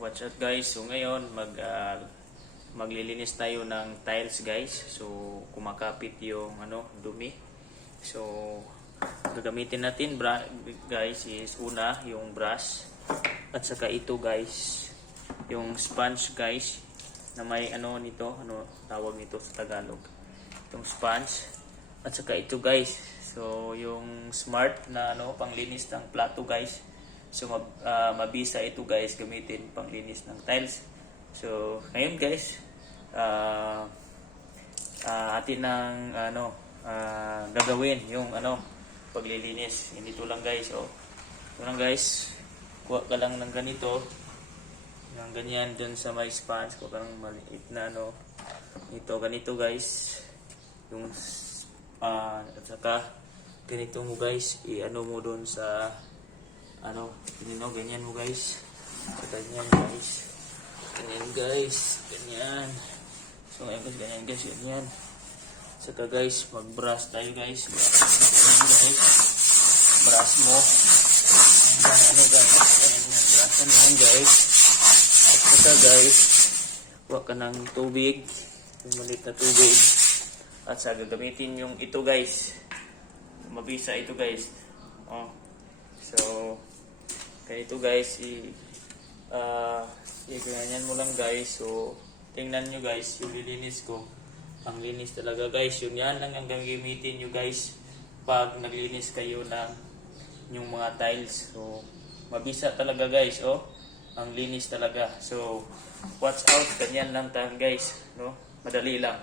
Watch out guys. So ngayon maglilinis tayo ng tiles guys. So kumakapit yung dumi. So gagamitin natin guys is una yung brush at saka ito guys yung sponge guys na may tawag nito sa Tagalog. Itong sponge at saka ito guys. So yung smart na panglinis ng plato guys. So mabisa ito guys gamitin panglinis ng tiles. So ngayon guys atin ng gagawin yung paglilinis. Ganito lang guys. Ito lang guys. Kuha ka lang ng ganito. Yung ganyan dun sa may sponge. Kuha ka ng maliit na ito ganito guys. Yung at saka ganito mo guys mo dun sa ganyan mo guys. Ganyan guys. Ganyan guys. Ganyan. So ngayon guys, ganyan guys. Ganyan. Saka guys, mag-brush tayo guys. Brush mo. Guys. Brush mo yan guys. At saka guys, huwag ka ng tubig. Yung maliit na tubig. At saka gagamitin yung ito guys. Mabisa ito guys. So, ganito guys, ganyan mo lang guys. So, tingnan nyo guys, yung lilinis ko. Ang linis talaga guys. Yung yan lang ang gagamitin nyo guys pag naglinis kayo ng yung mga tiles. So, mabisa talaga guys. Ang linis talaga. So, watch out. Ganyan lang tayo guys. Madali lang.